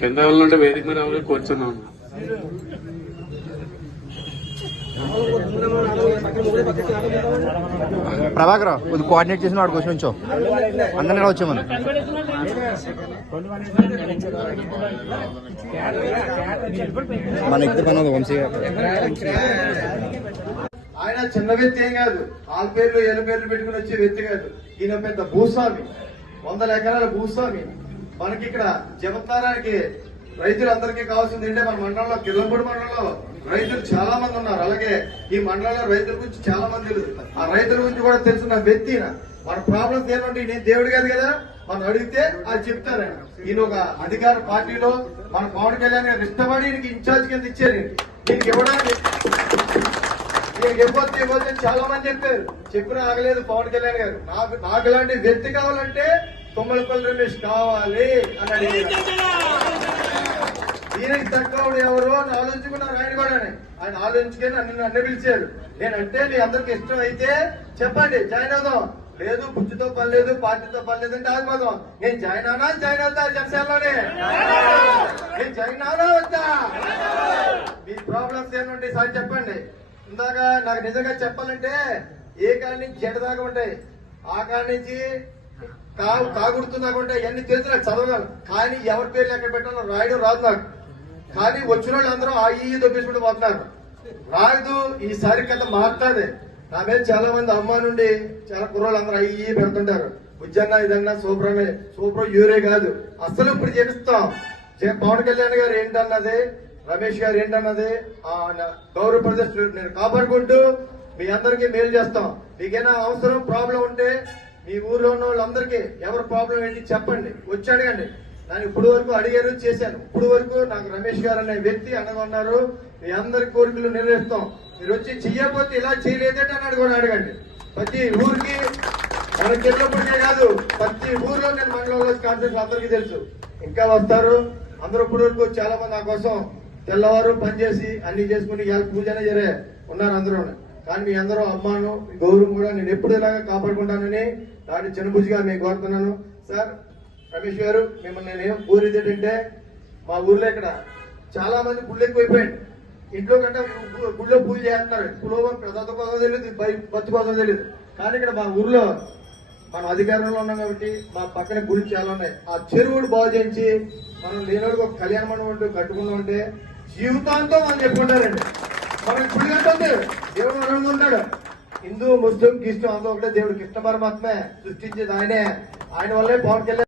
కింద ఉంటే వేదిక మీద ఎవరు కూర్చున్నాం. ప్రభాకర్ ఇది కోఆర్డినేట్ చేసిన వాడు క్వశ్చన్ ఉంచో. అందరినీ ఇలా వచ్చామని మన ఎక్కితే పని ఉంది వంశీ గారు. ఆయన చిన్న వ్యక్తి ఏం కాదు. ఆల్ పేర్లు ఏళ్ళ పేర్లు పెట్టుకుని వచ్చే వ్యక్తి కాదు. ఈయన పెద్ద భూస్వామి. వందల ఎకరాల భూస్వామి. మనకి ఇక్కడ జమతారానికి రైతులందరికీ కావాల్సింది ఏంటంటే మన మండలంలో కిల్లంపూడి మండలంలో రైతులు చాలా మంది ఉన్నారు. అలాగే ఈ మండలంలో రైతుల గురించి చాలా మంది తెలుసు. ఆ రైతుల గురించి కూడా తెలుసున్న వ్యక్తి మన ప్రాబ్లమ్స్ ఏంటంటే నేను దేవుడు కాదు కదా? మనం అడిగితే అది చెప్తారు ఆయన. ఈయన ఒక అధికార పార్టీలో మన పవన్ కళ్యాణ్ గారు ఇష్టపడి ఈయనకి ఇన్ఛార్జ్ కింద ఇచ్చారు. ఈయనకి. ఇవ్వడానికి నేను ఇవ్వద్దు అని చాలా మంది చెప్పారు. చెప్పిన ఆగలేదు పవన్ కళ్యాణ్ గారు. నాకు నాకు ఇలాంటి వ్యక్తి కావాలంటే కొమ్మలపల్లి రమేష్ కావాలి అని అడిగారు. ఈయనకి తక్కువ ఎవరు అని ఆలోచించుకున్నారు ఆయన కూడా ఆయన ఆలోచించుకొని నన్ను నన్ను పిలిచారు. నేనంటే మీ అందరికి ఇష్టం అయితే చెప్పండి జాయిన్ అవుదాం. లేదు బుద్ధితో పని లేదు పార్టీతో పని అంటే ఆగిపోదాం. నేను జాయిన్ అవునా జాయిన్ అవుతా జనసేనలోనే? నేను జాయిన్ అవునా వద్దా? మీ ప్రాబ్లమ్స్ ఏమంటే సార్ చెప్పండి. ఇందాక నాకు నిజంగా చెప్పాలంటే ఏ కాడి నుంచి చెడ్డ దాకా ఉంటాయి? ఆ కాడి నుంచి కా- తాగుడుతూ దాకా ఉంటాయి. అన్ని తెలుసు నాకు చదవగలను. కానీ ఎవరి పేర్లు ఎక్కడ పెట్టాలో రాయడం రాదు నాకు. కానీ వచ్చిన వాళ్ళు అందరూ ఆ ఈ దొబ్బేసుకుంటూ పోతున్నారు. రాదు ఈసారి కథ మారుతుంది నా మీద చాలా మంది అమ్మ నుండి చాలా కుర్రోళ్ళు అందరూ అయ్యి పెడుతుంటారు. ఉజ్జన్న ఇదన్నా సూపర్ అనే సూపర్ యూరే కాదు. అసలు ఇప్పుడు చేపిస్తాం. పవన్ కళ్యాణ్ గారు ఏంటన్నది? రమేష్ గారు ఏంటన్నది? గౌరవ ప్రదేశ్ నేను కాపాడుకుంటూ మీ అందరికీ మేలు చేస్తాం. మీకేనా అవసరం ప్రాబ్లం ఉంటే మీ ఊర్లో ఉన్న వాళ్ళందరికీ ఎవరు ప్రాబ్లం ఏంటి చెప్పండి. వచ్చి అడగండి. నేను ఇప్పుడు వరకు అడిగారు చేశాను. ఇప్పుడు వరకు నాకు రమేష్ గారు అనే వ్యక్తి అనగా ఉన్నారు. మీ అందరి కోరికలు నెరవేరుస్తాం. మీరు వచ్చి చెయ్యకపోతే ఇలా చేయలేదంటే అని కూడా అడగండి. ప్రతి ఊరికి మన చెల్లప్పటికే కాదు ప్రతి ఊర్లో నేను మండలంలో కాన్సెప్ట్ అందరికీ తెలుసు. ఇంకా వస్తారు. అందరూ ఇప్పుడు వరకు చాలా మంది నా కోసం తెల్లవారు పనిచేసి అన్ని చేసుకుని ఇవాళ పూజనే జరే ఉన్నారు అందరూ. కానీ మీ అందరూ అమ్మాను గౌరవం కూడా నేను ఎప్పుడు ఇలాగా కాపాడుకుంటానని దాని చిన్నబుజ్జి గారు నేను కోరుతున్నాను. సార్ రమేష్ గారు మిమ్మల్ని నేను ఊరిది ఏంటంటే మా ఊర్లో ఇక్కడ చాలా మంది గుళ్ళు ఇంట్లో కంటే గుళ్ళో పూజ చేస్తున్నారు. పులోభం ప్రసాదం కోసం తెలియదు బై- బతు కోసం తెలియదు. కానీ ఇక్కడ మా ఊర్లో మనం అధికారంలో ఉన్నాం కాబట్టి మా పక్కన గుళ్ళు చాలా ఉన్నాయి. ఆ చెరువుడు బాగు చేయించి మనం లేనోడికి ఒక కళ్యాణ మండపం అంటూ కట్టుకుందాం అంటే జీవితాంతం మనం చెప్పుకుంటారండి. మనకి గుడి దేవుడు? మనలో ఉన్నాడు హిందూ ముస్లిం క్రిస్టియన్ అంతా ఒకటే దేవుడు. కృష్ణ పరమాత్మే సృష్టించేది ఆయనే. ఆయన వల్లే పవన్ కళ్యాణ్